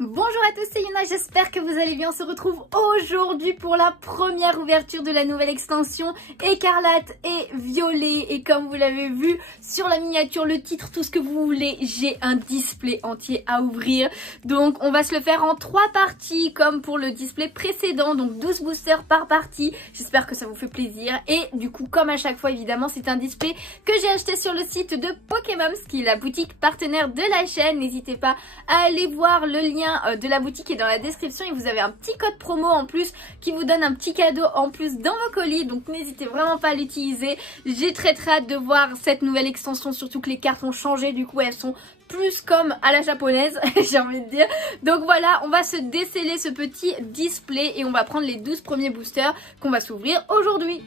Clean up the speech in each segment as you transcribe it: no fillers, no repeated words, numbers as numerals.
Bonjour à tous, c'est Yuna, j'espère que vous allez bien. On se retrouve aujourd'hui pour la première ouverture de la nouvelle extension Écarlate et Violet. Et comme vous l'avez vu sur la miniature, le titre, tout ce que vous voulez, j'ai un display entier à ouvrir. Donc on va se le faire en 3 parties comme pour le display précédent, donc 12 boosters par partie. J'espère que ça vous fait plaisir. Et du coup, comme à chaque fois, évidemment, c'est un display que j'ai acheté sur le site de Pokémon, qui est la boutique partenaire de la chaîne. N'hésitez pas à aller voir le lien de la boutique est dans la description et vous avez un petit code promo en plus qui vous donne un petit cadeau en plus dans vos colis, donc n'hésitez vraiment pas à l'utiliser. J'ai très hâte de voir cette nouvelle extension, surtout que les cartes ont changé, du coup elles sont plus comme à la japonaise j'ai envie de dire. Donc voilà, on va se déceler ce petit display et on va prendre les 12 premiers boosters qu'on va s'ouvrir aujourd'hui.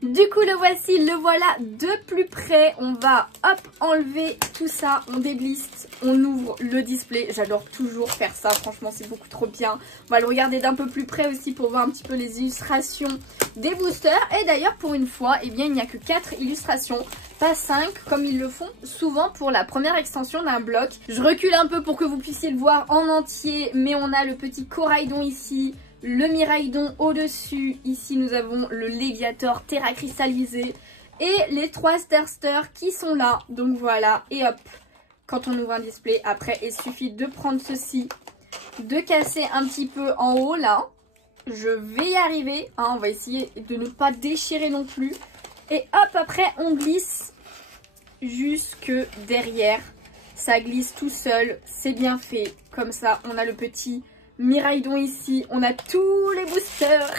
Du coup le voici, le voilà de plus près. On va hop enlever tout ça, on débliste, on ouvre le display. J'adore toujours faire ça, franchement c'est beaucoup trop bien. On va le regarder d'un peu plus près aussi pour voir un petit peu les illustrations des boosters. Et d'ailleurs pour une fois, eh bien, il n'y a que 4 illustrations, pas 5 comme ils le font souvent pour la première extension d'un bloc. Je recule un peu pour que vous puissiez le voir en entier, mais on a le petit Coraidon ici, le Miraidon au-dessus, ici nous avons le Léviator Terra cristallisé et les 3 Starsters qui sont là. Donc voilà, et hop, quand on ouvre un display, après il suffit de prendre ceci, de casser un petit peu en haut là. Je vais y arriver, hein, on va essayer de ne pas déchirer non plus. Et hop, après on glisse jusque derrière, ça glisse tout seul, c'est bien fait. Comme ça on a le petit Miraidon ici, on a tous les boosters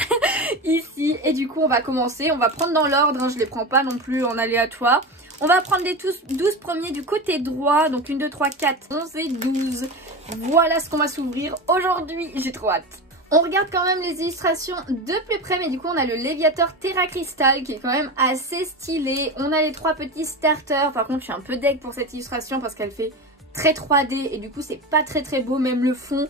ici et du coup on va commencer, on va prendre dans l'ordre, hein, je les prends pas non plus en aléatoire. On va prendre les 12 premiers du côté droit, donc 1, 2, 3, 4, 11 et 12. Voilà ce qu'on va s'ouvrir aujourd'hui, j'ai trop hâte. On regarde quand même les illustrations de plus près, mais du coup on a le Léviator Terra Crystal qui est quand même assez stylé. On a les 3 petits starters, par contre je suis un peu deg pour cette illustration parce qu'elle fait très 3D et du coup c'est pas très beau, même le fond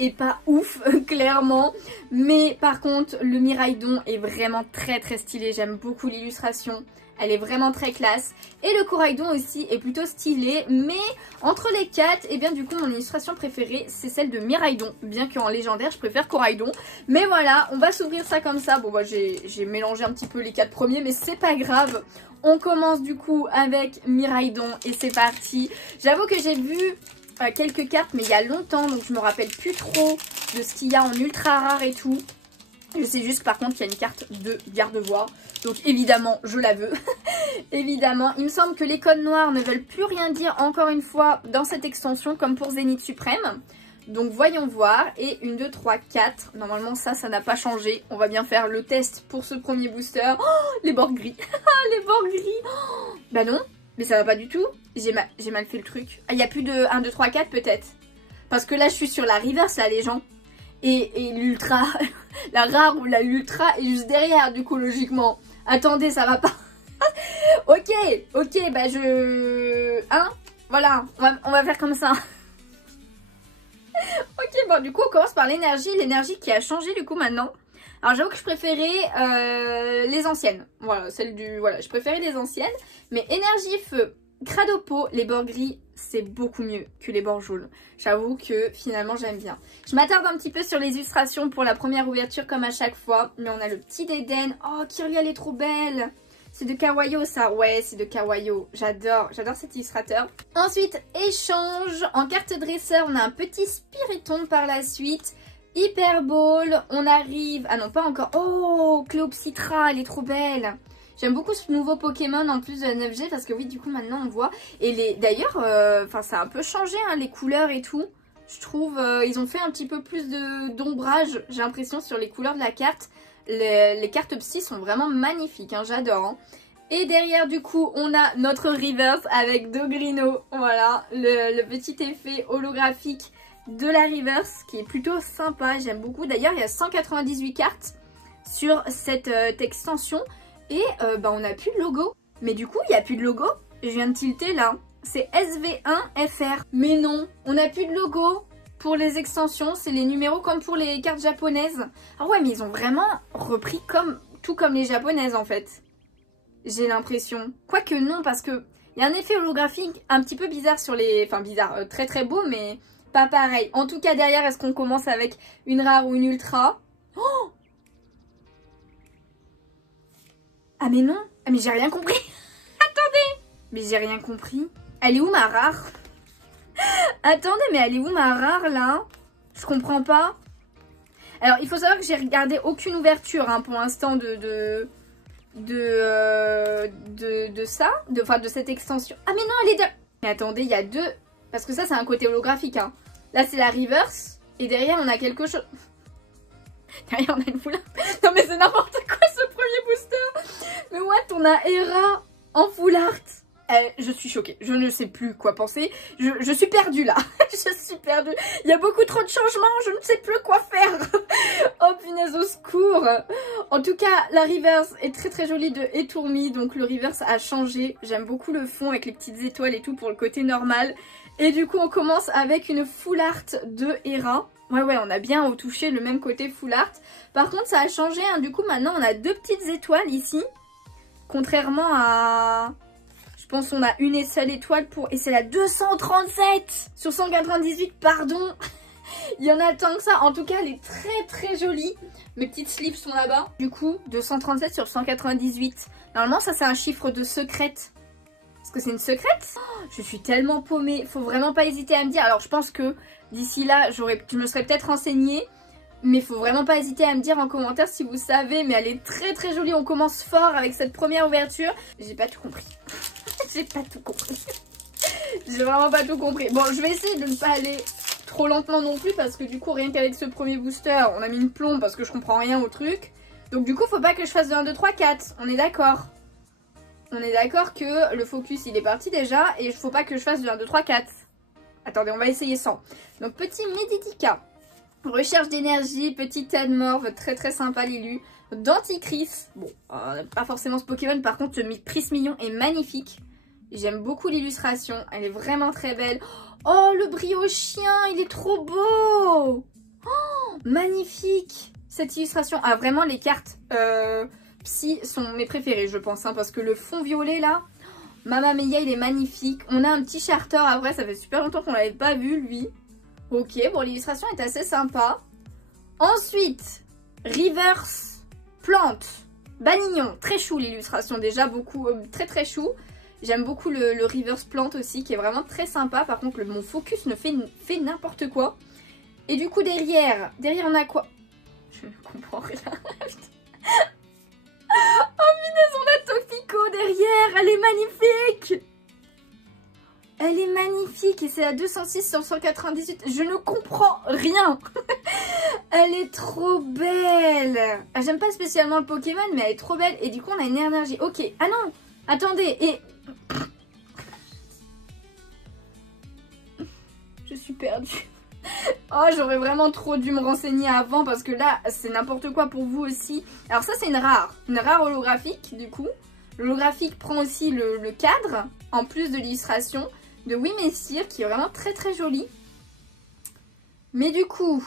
et pas ouf clairement, mais par contre le Miraidon est vraiment très stylé, j'aime beaucoup l'illustration, elle est vraiment très classe et le Coraidon aussi est plutôt stylé, mais entre les 4, et bien du coup mon illustration préférée c'est celle de Miraidon, bien qu'en légendaire je préfère Coraidon, mais voilà, on va s'ouvrir ça comme ça. Bon bah j'ai mélangé un petit peu les 4 premiers mais c'est pas grave. On commence du coup avec Miraidon et c'est parti. J'avoue que j'ai vu quelques cartes mais il y a longtemps, donc je me rappelle plus trop de ce qu'il y a en ultra rare et tout. Je sais juste par contre qu'il y a une carte de garde-voix, donc évidemment je la veux. Évidemment, il me semble que les codes noirs ne veulent plus rien dire encore une fois dans cette extension comme pour Zénith Suprême. Donc voyons voir, et 1, 2, 3, 4, normalement ça n'a pas changé. On va bien faire le test pour ce premier booster. Oh, les bords gris, les bords gris, oh, bah non. Mais ça va pas du tout, j'ai mal fait le truc. Ah, il n'y a plus de 1, 2, 3, 4 peut-être. Parce que là je suis sur la reverse là les gens. Et l'ultra, la rare ou la ultra est juste derrière du coup logiquement. Attendez, ça va pas. Ok, bah hein, voilà, on va faire comme ça. Ok, bon du coup on commence par l'énergie qui a changé du coup maintenant. Alors j'avoue que je préférais les anciennes, voilà, je préférais les anciennes, mais énergie feu, Cradopo, les bords gris, c'est beaucoup mieux que les bords jaunes. J'avoue que finalement j'aime bien. Je m'attarde un petit peu sur les illustrations pour la première ouverture comme à chaque fois, mais on a le petit Dédenne. Oh, Kirlia elle est trop belle. C'est de Kawayo ça, ouais c'est de Kawayo, j'adore cet illustrateur. Ensuite échange, en carte dresseur on a un petit Spiritomb par la suite. Hyper Ball, on arrive, ah non pas encore, oh Cléopsitra elle est trop belle. J'aime beaucoup ce nouveau Pokémon en plus de la 9G parce que oui du coup maintenant on voit. Et d'ailleurs, ça a un peu changé hein, les couleurs et tout. Je trouve ils ont fait un petit peu plus d'ombrage, j'ai l'impression, sur les couleurs de la carte. Les cartes psy sont vraiment magnifiques, hein, j'adore. Hein. Et derrière du coup on a notre reverse avec Dogrino, voilà, le petit effet holographique de la reverse qui est plutôt sympa, j'aime beaucoup. D'ailleurs il y a 198 cartes sur cette extension et on n'a plus de logo. Mais du coup il n'y a plus de logo, je viens de tilter là, c'est SV1FR. Mais non, on n'a plus de logo pour les extensions, c'est les numéros comme pour les cartes japonaises. Ah ouais mais ils ont vraiment repris tout comme les japonaises en fait. J'ai l'impression. Quoique non parce que il y a un effet holographique un petit peu bizarre sur les... Enfin bizarre, très beau mais pas pareil. En tout cas, derrière, est-ce qu'on commence avec une rare ou une ultra? Oh, ah mais non. Ah mais j'ai rien compris. Attendez. Mais j'ai rien compris. Elle est où ma rare? Attendez, mais elle est où ma rare là? Je comprends pas. Alors, il faut savoir que j'ai regardé aucune ouverture hein, pour l'instant de ça. Enfin, de cette extension. Ah mais non, elle est de... Mais attendez, il y a deux... Parce que ça, c'est un côté holographique. Hein. Là, c'est la reverse. Et derrière, on a quelque chose... Derrière, on a une foulard. Non mais c'est n'importe quoi ce premier booster. Mais what, on a Hera en full art. Je suis choquée, je ne sais plus quoi penser, je suis perdue là, je suis perdue, il y a beaucoup trop de changements, je ne sais plus quoi faire. Oh punaise, au secours. En tout cas, la reverse est très très jolie de Etourmi, donc le reverse a changé, j'aime beaucoup le fond avec les petites étoiles et tout pour le côté normal. Et du coup, on commence avec une full art de Hera. Ouais, on a bien retouché le même côté full art. Par contre, ça a changé, hein. Du coup, maintenant, on a deux petites étoiles ici, contrairement à... Je pense qu'on a une seule étoile pour... Et c'est la 237 sur 198, pardon. Il y en a tant que ça. En tout cas, elle est très très jolie. Mes petites sleeves sont là-bas. Du coup, 237 sur 198. Normalement, ça c'est un chiffre de secrète. Est-ce que c'est une secrète? Oh, je suis tellement paumée. Faut vraiment pas hésiter à me dire. Alors, je pense que d'ici là, je me serais peut-être renseignée. Mais faut vraiment pas hésiter à me dire en commentaire si vous savez. Mais elle est très très jolie. On commence fort avec cette première ouverture. J'ai pas tout compris. J'ai pas tout compris. J'ai vraiment pas tout compris. Bon, je vais essayer de ne pas aller trop lentement non plus parce que du coup, rien qu'avec ce premier booster, on a mis une plombe parce que je comprends rien au truc. Donc du coup, faut pas que je fasse de 1, 2, 3, 4. On est d'accord. On est d'accord que le focus, il est parti déjà et il faut pas que je fasse de 1, 2, 3, 4. Attendez, on va essayer sans. Donc, petit Medidika. Recherche d'énergie, petit Tadmorph, très très sympa Lilu. Denticris, bon, pas forcément ce Pokémon, par contre le Prismillon est magnifique. J'aime beaucoup l'illustration, elle est vraiment très belle. Oh, le briochien, il est trop beau. Oh, magnifique. Cette illustration, ah vraiment les cartes Psy sont mes préférées je pense, hein, parce que le fond violet là, Mamma Mia il est magnifique. On a un petit charter après, ça fait super longtemps qu'on l'avait pas vu lui. Ok, bon l'illustration est assez sympa. Ensuite, Reverse Plante, Banignon, très chou l'illustration déjà, beaucoup, très très chou. J'aime beaucoup le Reverse Plante aussi qui est vraiment très sympa. Par contre, mon focus ne fait n'importe quoi. Et du coup derrière on a quoi? Je ne comprends rien. Oh punaise, on a Topico derrière, elle est magnifique. Elle est magnifique et c'est la 206 sur 198. Je ne comprends rien. Elle est trop belle. J'aime pas spécialement le Pokémon, mais elle est trop belle. Et du coup, on a une énergie. Ok. Ah non, attendez. Et... Je suis perdue. Oh, j'aurais vraiment trop dû me renseigner avant parce que là, c'est n'importe quoi pour vous aussi. Alors ça, c'est une rare holographique du coup. L'holographique prend aussi le cadre, en plus de l'illustration de Oui Messire, qui est vraiment très très jolie. Mais du coup,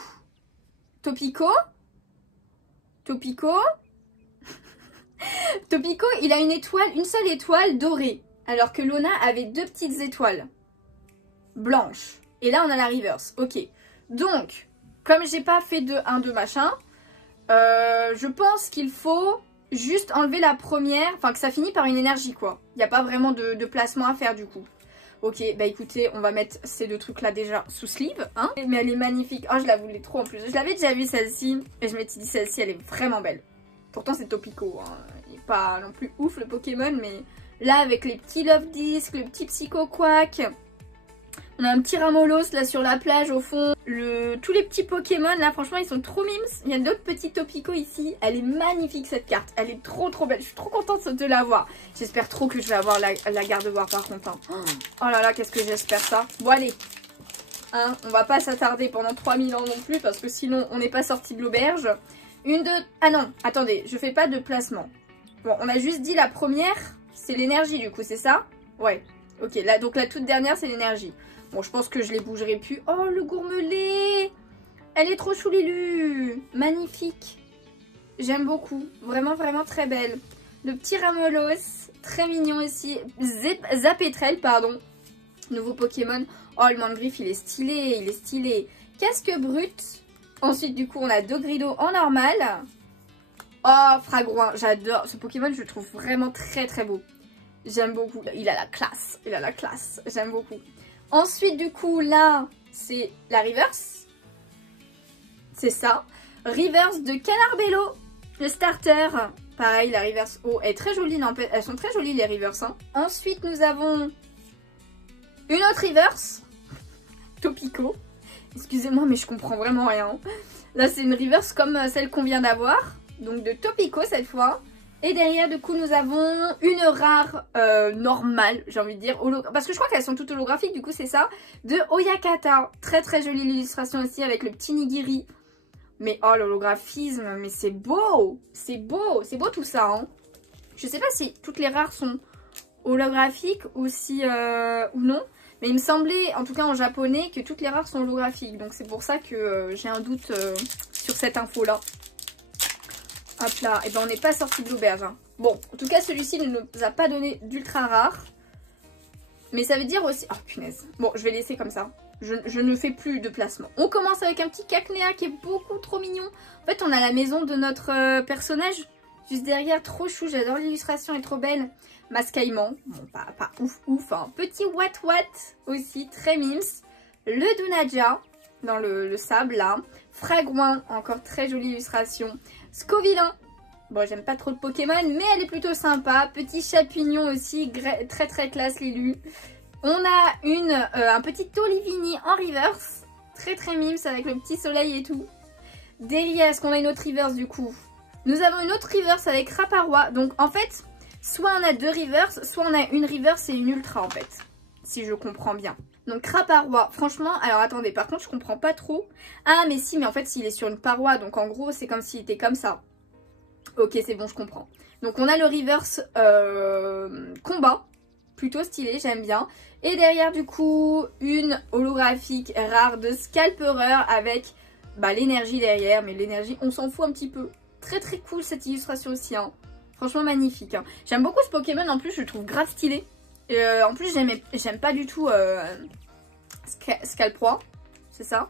Topico, il a une seule étoile dorée, alors que Lona avait deux petites étoiles blanches. Et là, on a la reverse. Ok. Donc, comme j'ai pas fait de 1, 2 machin, je pense qu'il faut juste enlever la première, enfin que ça finit par une énergie quoi. Il n'y a pas vraiment de placement à faire du coup. Ok, bah écoutez, on va mettre ces deux trucs là déjà sous sleeve, hein. Mais elle est magnifique. Oh, je la voulais trop en plus. Je l'avais déjà vue celle-ci et je m'étais dit celle-ci, elle est vraiment belle. Pourtant c'est Topico, hein. Il n'est pas non plus ouf le Pokémon, mais là avec les petits Love Disc, le petit Psycho Quack, on a un petit Ramolos là sur la plage au fond. Tous les petits Pokémon là, franchement ils sont trop mimes. Il y a d'autres petits Topico ici. Elle est magnifique cette carte. Elle est trop belle. Je suis trop contente de l'avoir. J'espère trop que je vais avoir la Gardevoir par contre. Hein. Oh là là, qu'est-ce que j'espère ça. Bon allez. Hein, on va pas s'attarder pendant 3000 ans non plus parce que sinon on n'est pas sorti de l'auberge. Ah non, attendez, je fais pas de placement. Bon, on a juste dit la première, c'est l'énergie du coup, c'est ça? Ouais. Ok, là donc la toute dernière c'est l'énergie. Bon, je pense que je les bougerai plus. Oh, le gourmelet! Elle est trop chou, Lilu! Magnifique! J'aime beaucoup. Vraiment, vraiment très belle. Le petit Ramolos, très mignon aussi. Zapetrel, pardon. Nouveau Pokémon. Oh, le moins de griffe, il est stylé, il est stylé. Casque brut. Ensuite, du coup, on a Dogrido en normal. Oh, Fragouin, j'adore. Ce Pokémon, je le trouve vraiment très très beau. J'aime beaucoup. Il a la classe, il a la classe. J'aime beaucoup. Ensuite, du coup, là, c'est la reverse. C'est ça. Reverse de Canarbello, le starter. Pareil, la reverse eau est très jolie. Elles sont très jolies, les reverse. Hein. Ensuite, nous avons une autre reverse. Topico. Excusez-moi, mais je comprends vraiment rien. Là, c'est une reverse comme celle qu'on vient d'avoir. Donc, de Topico cette fois. Et derrière, du coup, nous avons une rare normale, j'ai envie de dire. Parce que je crois qu'elles sont toutes holographiques, du coup, c'est ça. De Oyakata. Très, très jolie l'illustration aussi avec le petit nigiri. Mais oh, l'holographisme, mais c'est beau. C'est beau. C'est beau tout ça. Hein. Je sais pas si toutes les rares sont holographiques ou si ou non. Mais il me semblait, en tout cas en japonais, que toutes les rares sont holographiques. Donc c'est pour ça que j'ai un doute sur cette info-là. Hop là, et ben on n'est pas sorti de l'auberge. Hein. Bon, en tout cas celui-ci ne nous a pas donné d'ultra rare. Mais ça veut dire aussi... Oh punaise. Bon, je vais laisser comme ça. Je ne fais plus de placement. On commence avec un petit Cacnea qui est beaucoup trop mignon. En fait, on a la maison de notre personnage juste derrière. Trop chou, j'adore l'illustration, elle est trop belle. Mascaillement, bon, pas ouf ouf. Hein. Petit Wat aussi, très mims. Le Dunaja dans le sable là. Fragouin, encore très jolie illustration. Scovillain. Bon, j'aime pas trop le Pokémon, mais elle est plutôt sympa. Petit Chapignon aussi, très très classe l'élu. On a un petit Olivini en reverse. Très très mims avec le petit soleil et tout. Derrière, est-ce qu'on a une autre reverse du coup? Nous avons une autre reverse avec Raparoi. Donc en fait, soit on a deux reverse, soit on a une reverse et une ultra en fait. Si je comprends bien. Donc Raparoi, franchement, alors attendez, par contre je comprends pas trop. Ah mais si, mais en fait s'il est sur une paroi, donc en gros c'est comme s'il était comme ça. Ok, c'est bon, je comprends. Donc on a le reverse combat, plutôt stylé, j'aime bien. Et derrière du coup, une holographique rare de Scalpereur avec l'énergie derrière. Mais l'énergie, on s'en fout un petit peu. Très très cool cette illustration aussi, hein. Franchement magnifique. Hein. J'aime beaucoup ce Pokémon, en plus je le trouve grave stylé. En plus j'aime pas du tout Scalproie, c'est ça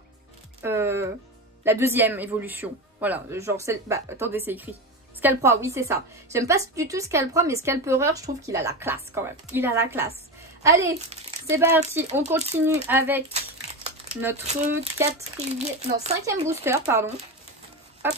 la deuxième évolution. Voilà, genre celle... Bah attendez, c'est écrit. Scalproie, oui c'est ça. J'aime pas du tout Scalproie, mais Scalpereur, je trouve qu'il a la classe quand même. Il a la classe. Allez, c'est parti. On continue avec notre cinquième booster, pardon. Hop.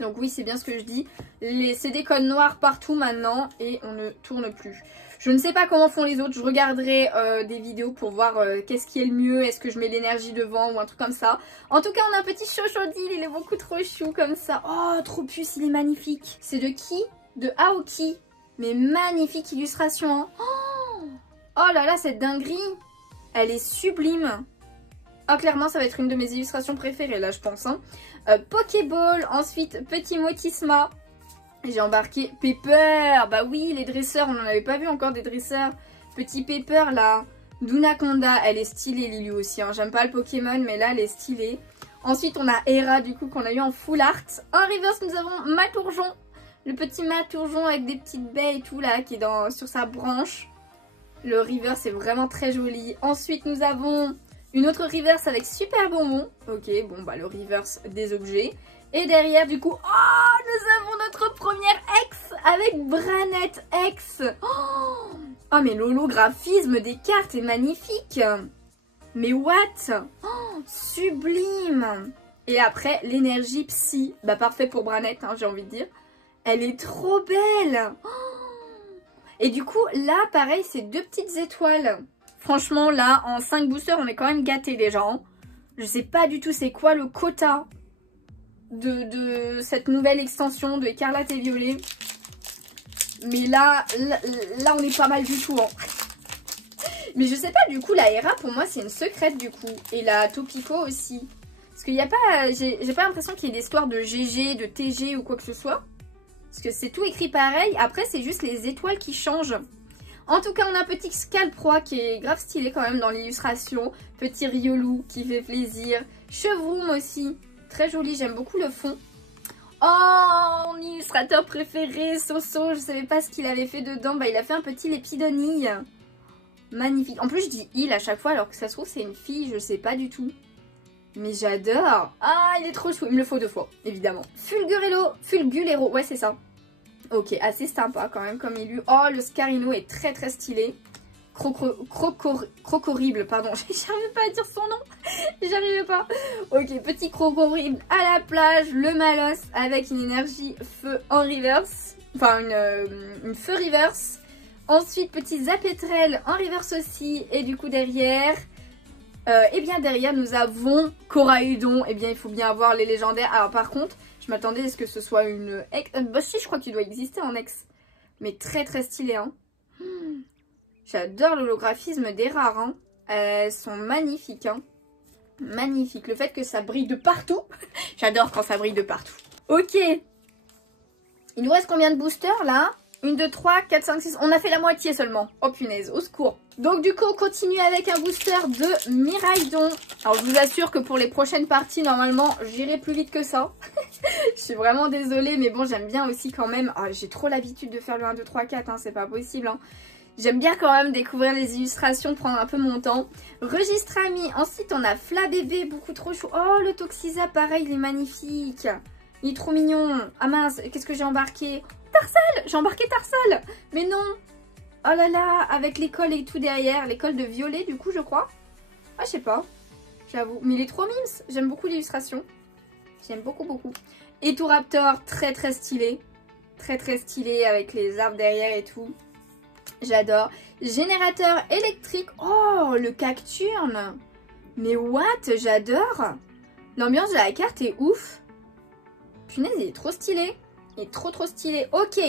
Donc oui, c'est bien ce que je dis. C'est des codes noirs partout maintenant et on ne tourne plus. Je ne sais pas comment font les autres. Je regarderai des vidéos pour voir qu'est-ce qui est le mieux. Est-ce que je mets l'énergie devant ou un truc comme ça. En tout cas, on a un petit Chochodile. Il est beaucoup trop chou comme ça. Oh, trop puce. Il est magnifique. C'est de qui? De Aoki. Mais magnifique illustration. Hein. Oh là là, cette dinguerie. Elle est sublime. Oh, clairement, ça va être une de mes illustrations préférées là, je pense. Hein. Pokéball. Ensuite, petit Motisma. J'ai embarqué Pepper. Bah oui, les dresseurs, on n'en avait pas vu encore des dresseurs. Petit Pepper là. Dunaconda, elle est stylée Lily aussi. Hein. J'aime pas le Pokémon, mais là, elle est stylée. Ensuite, on a Hera du coup qu'on a eu en full art. En reverse, nous avons Matourjon. Le petit Matourjon avec des petites baies et tout là, qui est sur sa branche. Le reverse est vraiment très joli. Ensuite, nous avons une autre reverse avec Super Bonbon. Ok, bon bah le reverse des objets. Et derrière, du coup, oh, nous avons notre première ex avec Branette X. Oh, mais l'holographisme des cartes est magnifique. Mais what? Oh, sublime. Et après, l'énergie psy. Bah, parfait pour Branette, hein, j'ai envie de dire. Elle est trop belle. Oh. Et du coup, là, pareil, c'est deux petites étoiles. Franchement, là, en 5 boosters, on est quand même gâtés, les gens. Je sais pas du tout c'est quoi le quota de cette nouvelle extension de Écarlate et Violet. Mais là, on est pas mal du tout. Hein. Mais je sais pas, du coup, la Hera, pour moi, c'est une secrète, du coup. Et la Topico aussi. Parce qu'il n'y a pas... J'ai pas l'impression qu'il y ait des histoires de GG, de TG ou quoi que ce soit. Parce que c'est tout écrit pareil. Après, c'est juste les étoiles qui changent. En tout cas, on a un petit Scalproie qui est grave stylé quand même dans l'illustration. Petit Riolu qui fait plaisir. Chevroom aussi. Très joli, j'aime beaucoup le fond. Oh, mon illustrateur préféré, Soso. Je savais pas ce qu'il avait fait dedans. Bah, il a fait un petit Lépidonille. Magnifique. En plus, je dis il à chaque fois alors que ça se trouve, c'est une fille, je sais pas du tout. Mais j'adore. Ah, il est trop chou. Il me le faut 2 fois, évidemment. Fulgulero, ouais, c'est ça. Ok, assez sympa quand même comme élu. Oh, le Scarino est très très stylé. Crocorrible, pardon. J'arrive pas à dire son nom. J'arrive pas. Ok, petit Crocorrible à la plage. Le Malos avec une énergie feu en reverse. Enfin, une feu reverse. Ensuite, petit Zapetrel en reverse aussi. Et du coup, derrière... et bien derrière nous avons Coraidon. Et bien il faut bien avoir les légendaires. Alors par contre je m'attendais à ce que ce soit une ex. Bah si, je crois qu'il doit exister en ex. Mais très très stylé hein. J'adore l'holographisme des rares hein. Elles sont magnifiques hein. Magnifique. Le fait que ça brille de partout. J'adore quand ça brille de partout. Ok. Il nous reste combien de boosters là? 1, 2, 3, 4, 5, 6. On a fait la moitié seulement. Oh punaise, au secours. Donc du coup, on continue avec un booster de Miraidon. Alors je vous assure que pour les prochaines parties, normalement, j'irai plus vite que ça. Je suis vraiment désolée, mais bon, j'aime bien aussi quand même. Oh, j'ai trop l'habitude de faire le 1, 2, 3, 4, hein, c'est pas possible. Hein. J'aime bien quand même découvrir les illustrations, prendre un peu mon temps. Registre ami. Ensuite, on a Flabébé, beaucoup trop chou. Oh, le Toxiza, pareil, il est magnifique. Il est trop mignon. Ah mince, qu'est-ce que j'ai embarqué? Tarsal! J'ai embarqué Tarsal! Mais non! Oh là là, avec l'école et tout derrière. L'école de violet, du coup, je crois. Ah, je sais pas. J'avoue. Mais il est trop mimes. J'aime beaucoup l'illustration. J'aime beaucoup, beaucoup. Et tout Raptor, très, très stylé. Très, très stylé avec les arbres derrière et tout. J'adore. Générateur électrique. Oh, le Cacturne. Mais what? J'adore. L'ambiance de la carte est ouf. Punaise, il est trop stylé. Il est trop stylé. Ok.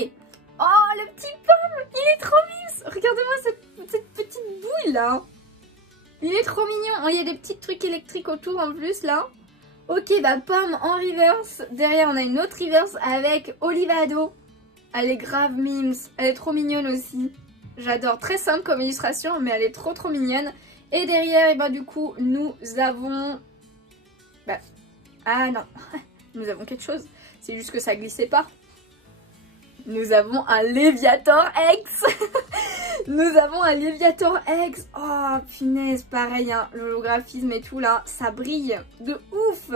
Oh, le petit pomme. Il est trop mignon. Regardez-moi cette petite bouille là. Il est trop mignon. Oh, il y a des petits trucs électriques autour en plus là. Ok, bah pomme en reverse. Derrière, on a une autre reverse avec Olivado. Elle est grave mimes. Elle est trop mignonne aussi. J'adore. Très simple comme illustration, mais elle est trop mignonne. Et derrière, et bah du coup, nous avons... Bah... Ah non. Nous avons quelque chose. C'est juste que ça glissait pas. Nous avons un Léviator X. Nous avons un Léviator X. Oh, punaise, pareil, hein, l'holographisme et tout, là, ça brille de ouf.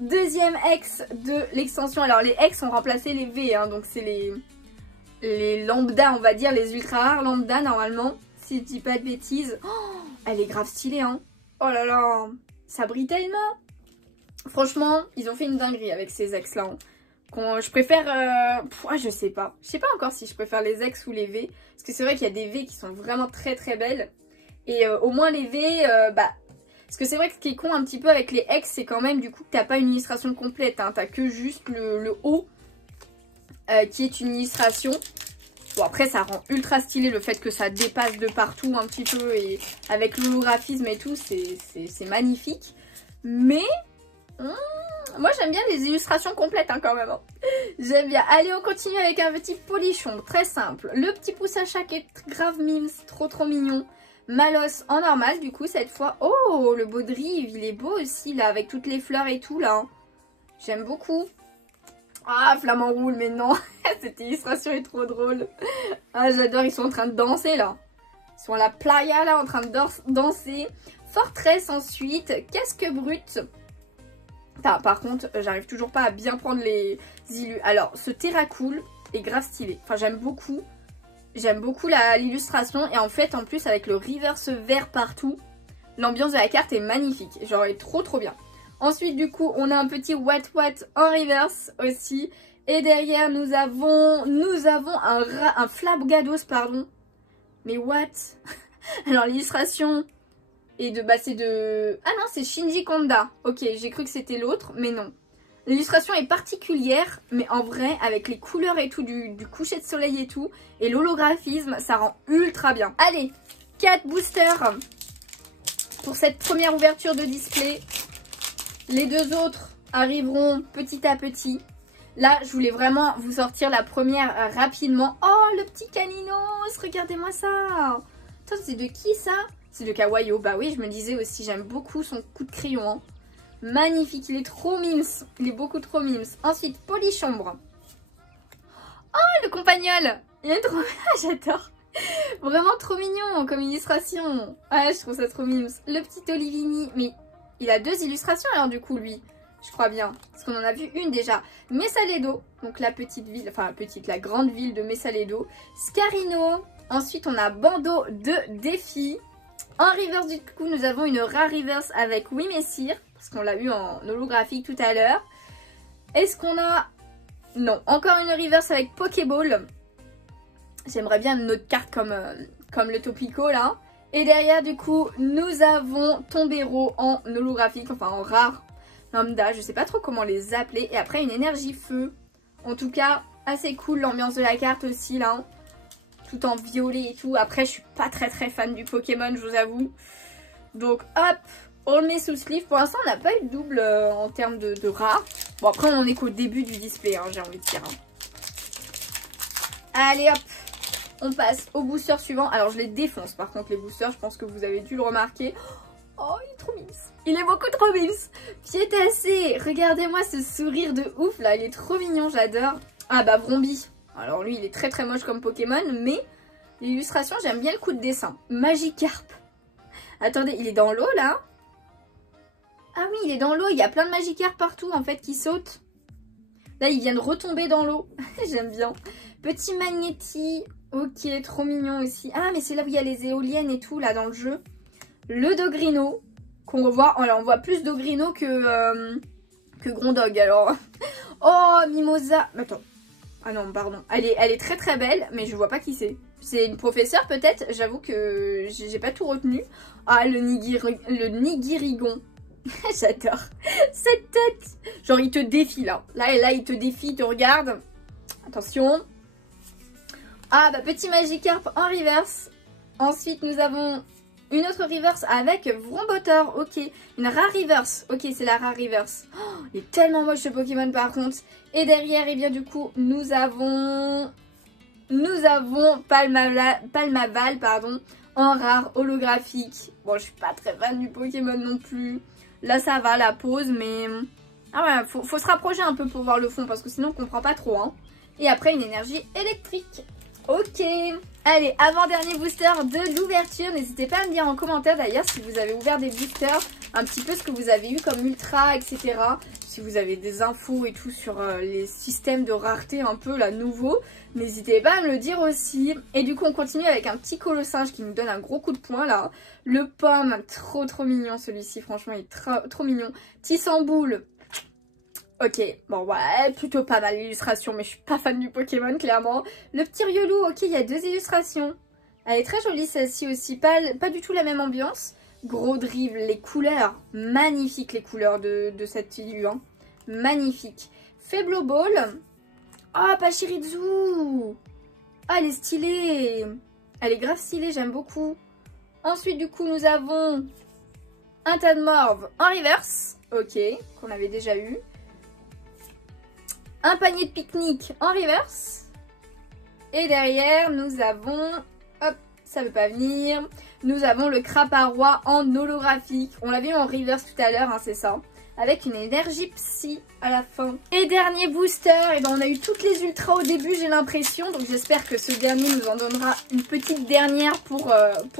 Deuxième X de l'extension. Alors, les X ont remplacé les V, hein, donc c'est les lambda, on va dire, les ultra rares lambda, normalement, si je dis pas de bêtises. Oh, elle est grave stylée, hein. Oh là là, ça brille tellement. Franchement, ils ont fait une dinguerie avec ces X, là, hein. Je préfère, je sais pas encore si je préfère les X ou les V, parce que c'est vrai qu'il y a des V qui sont vraiment très belles, et au moins les V, parce que c'est vrai que ce qui est con un petit peu avec les X, c'est quand même du coup que t'as pas une illustration complète, hein, t'as que juste le haut, qui est une illustration. Bon après ça rend ultra stylé le fait que ça dépasse de partout un petit peu, et avec l'holographisme et tout, c'est magnifique, mais... moi j'aime bien les illustrations complètes hein, quand même. Hein. J'aime bien. Allez, on continue avec un petit polichon. Très simple. Le petit pouce à chat qui est grave mimes. Trop mignon. Malos en normal du coup cette fois. Oh, le baudrive. Il est beau aussi là avec toutes les fleurs et tout là. J'aime beaucoup. Ah, flamant roule, mais non. Cette illustration est trop drôle. Ah, j'adore. Ils sont en train de danser là. Ils sont à la playa là en train de danser. Forteresse ensuite. Casque brut. Par contre, j'arrive toujours pas à bien prendre les illus. Alors, ce Terracool est grave stylé. Enfin, j'aime beaucoup. J'aime beaucoup l'illustration. Et en fait, en plus, avec le reverse vert partout, l'ambiance de la carte est magnifique. Genre, elle est trop bien. Ensuite, du coup, on a un petit What en reverse aussi. Et derrière, nous avons un Flabgados, pardon. Mais what? Alors, l'illustration... Et c'est de... Ah non, c'est Shinji Konda. Ok, j'ai cru que c'était l'autre, mais non. L'illustration est particulière, mais en vrai, avec les couleurs et tout, du coucher de soleil et tout, et l'holographisme, ça rend ultra bien. Allez, 4 boosters pour cette première ouverture de display. Les deux autres arriveront petit à petit. Là, je voulais vraiment vous sortir la première rapidement. Oh, le petit Caninos, regardez-moi ça. Attends, c'est de qui ça? C'est de Kawaio. Bah oui, je me disais aussi, j'aime beaucoup son coup de crayon. Hein. Magnifique, il est trop mimes. Il est beaucoup trop mimes. Ensuite, Polichombre. Oh, le Compagnol. Il est trop... J'adore. Vraiment trop mignon comme illustration. Ah, je trouve ça trop mignon. Le petit Olivini, mais il a 2 illustrations alors du coup lui. Je crois bien, parce qu'on en a vu une déjà. Mesaledo, donc la petite ville, enfin la grande ville de Mesaledo. Scarino, ensuite on a Bandeau de Défi. En reverse du coup, nous avons une rare reverse avec Wimessir, parce qu'on l'a eu en holographique tout à l'heure. Est-ce qu'on a... Non, encore une reverse avec Pokéball. J'aimerais bien une autre carte comme le Topico là. Et derrière du coup, nous avons Tombero en holographique, enfin en rare. Lambda, je sais pas trop comment les appeler. Et après une énergie feu. En tout cas, assez cool l'ambiance de la carte aussi là. Tout en violet et tout. Après, je suis pas très fan du Pokémon, je vous avoue. Donc hop, on le met sous sleeve. Pour l'instant, on n'a pas eu de double en termes de rare. Bon, après, on en est qu'au début du display, hein, j'ai envie de dire. Hein. Allez hop, on passe au booster suivant. Alors, je les défonce par contre, les boosters. Je pense que vous avez dû le remarquer. Oh, il est trop mignon. Il est beaucoup trop mignon. Piétassé. Regardez-moi ce sourire de ouf là. Il est trop mignon, j'adore. Ah bah Bromby. Alors lui, il est très moche comme Pokémon. Mais l'illustration, j'aime bien le coup de dessin. Magikarp. Attendez, il est dans l'eau là? Ah oui, il est dans l'eau. Il y a plein de Magikarp partout en fait qui sautent. Là, il vient de retomber dans l'eau. J'aime bien. Petit Magnéti. Ok, trop mignon aussi. Ah, mais c'est là où il y a les éoliennes et tout là dans le jeu. Le Dogrino, qu'on revoit. Alors, on voit plus Dogrino que Grondog, alors. Oh, Mimosa. Attends. Ah non, pardon. Elle est très belle, mais je vois pas qui c'est. C'est une professeure, peut-être. J'avoue que j'ai pas tout retenu. Ah, le Nigirigon. J'adore. Cette tête. Genre, il te défie, là. Là, il te défie, il te regarde. Attention. Ah, bah, petit Magikarp en reverse. Ensuite, nous avons... une autre reverse avec Vrombotor, ok. Une rare reverse, ok, c'est la rare reverse. Oh, il est tellement moche ce Pokémon par contre. Et derrière, et bien du coup, nous avons Palmaval, pardon, en rare holographique. Bon, je suis pas très fan du Pokémon non plus. Là, ça va, la pose, mais... Ah ouais, faut se rapprocher un peu pour voir le fond, parce que sinon, on comprend pas trop, hein. Et après, une énergie électrique. Ok, allez, avant-dernier booster de l'ouverture. N'hésitez pas à me dire en commentaire d'ailleurs si vous avez ouvert des boosters, un petit peu ce que vous avez eu comme ultra, etc. Si vous avez des infos et tout sur les systèmes de rareté un peu là nouveaux, n'hésitez pas à me le dire aussi. Et du coup on continue avec un petit colossinge qui nous donne un gros coup de poing là. Le pomme, trop mignon celui-ci, franchement il est trop mignon. Tissamboule. Ok, bon ouais, plutôt pas mal l'illustration, mais je suis pas fan du Pokémon clairement. Le petit Riolu, ok, il y a 2 illustrations. Elle est très jolie celle-ci aussi, pas du tout la même ambiance. Gros drive, les couleurs, magnifiques les couleurs de cette illu, hein. Magnifique. Faible Ball. Oh, Pachirisu. Ah, elle est stylée. Elle est grave stylée, j'aime beaucoup. Ensuite, du coup, nous avons un tas de morve en reverse. Ok, qu'on avait déjà eu. Un panier de pique-nique en reverse. Et derrière, nous avons... Hop, ça veut pas venir. Nous avons le Craparois en holographique. On l'avait eu en reverse tout à l'heure, hein, c'est ça. Avec une énergie psy à la fin. Et dernier booster, et ben on a eu toutes les ultras au début, j'ai l'impression. Donc j'espère que ce dernier nous en donnera une petite dernière pour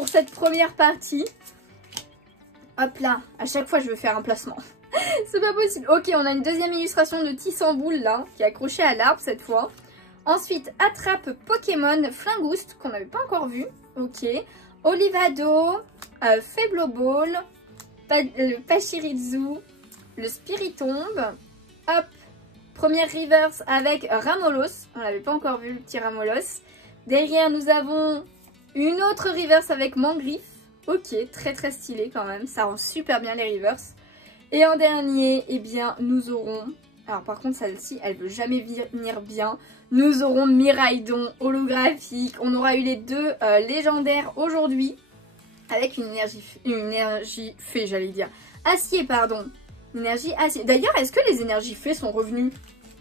cette première partie. Hop là, à chaque fois je veux faire un placement. C'est pas possible. Ok, on a une deuxième illustration de Tissamboule là, qui est accrochée à l'arbre cette fois. Ensuite, attrape Pokémon Flingouste, qu'on n'avait pas encore vu. Ok. Olivado, Faible Ball, le Pachirisu, le Spiritomb. Hop, première reverse avec Ramolos. On l'avait pas encore vu, le petit Ramolos. Derrière, nous avons une autre reverse avec Mangriffe. Ok, très stylé quand même. Ça rend super bien les reverses. Et en dernier, eh bien, nous aurons... Alors par contre, celle-ci, elle veut jamais venir bien. Nous aurons Miraidon holographique. On aura eu les 2 légendaires aujourd'hui. Avec une énergie fée, j'allais dire. Acier, pardon. Énergie acier. D'ailleurs, est-ce que les énergies fées sont revenues?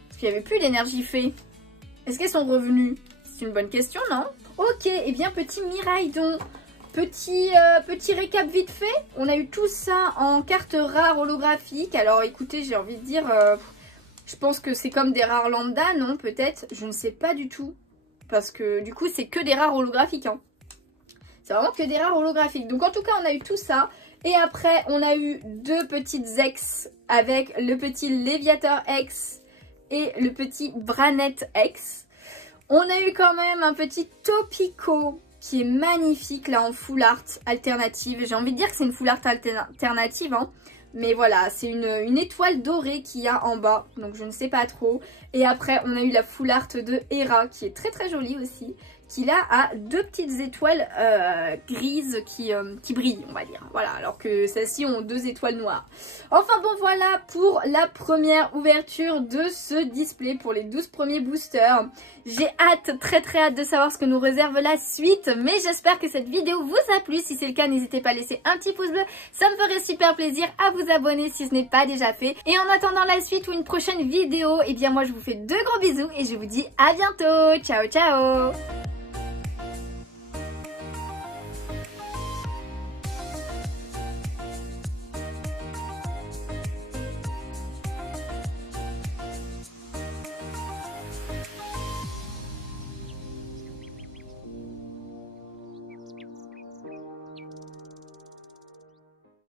Parce qu'il n'y avait plus d'énergie fée. Est-ce qu'elles sont revenues? C'est une bonne question, non? Ok, eh bien, petit Miraidon. Petit récap vite fait, on a eu tout ça en carte rare holographique. Alors écoutez, j'ai envie de dire, je pense que c'est comme des rares lambda, non peut-être, je ne sais pas du tout. parce que du coup c'est que des rares holographiques, hein. C'est vraiment que des rares holographiques. Donc en tout cas on a eu tout ça. Et après on a eu deux petites X avec le petit Léviateur X et le petit Branette X. On a eu quand même un petit Topico qui est magnifique là en full art alternative. J'ai envie de dire que c'est une full art alternative, hein. Mais voilà, c'est une étoile dorée qu'il y a en bas, donc je ne sais pas trop. Et après, on a eu la full art de Hera, qui est très très jolie aussi, qui là a deux petites étoiles grises qui brillent, on va dire. Voilà, alors que celles-ci ont deux étoiles noires. Enfin bon, voilà pour la première ouverture de ce display pour les 12 premiers boosters. J'ai hâte, très très hâte de savoir ce que nous réserve la suite. Mais j'espère que cette vidéo vous a plu. Si c'est le cas, n'hésitez pas à laisser un petit pouce bleu. Ça me ferait super plaisir à vous abonner si ce n'est pas déjà fait. Et en attendant la suite ou une prochaine vidéo, eh bien moi je vous fais de gros bisous et je vous dis à bientôt. Ciao ciao.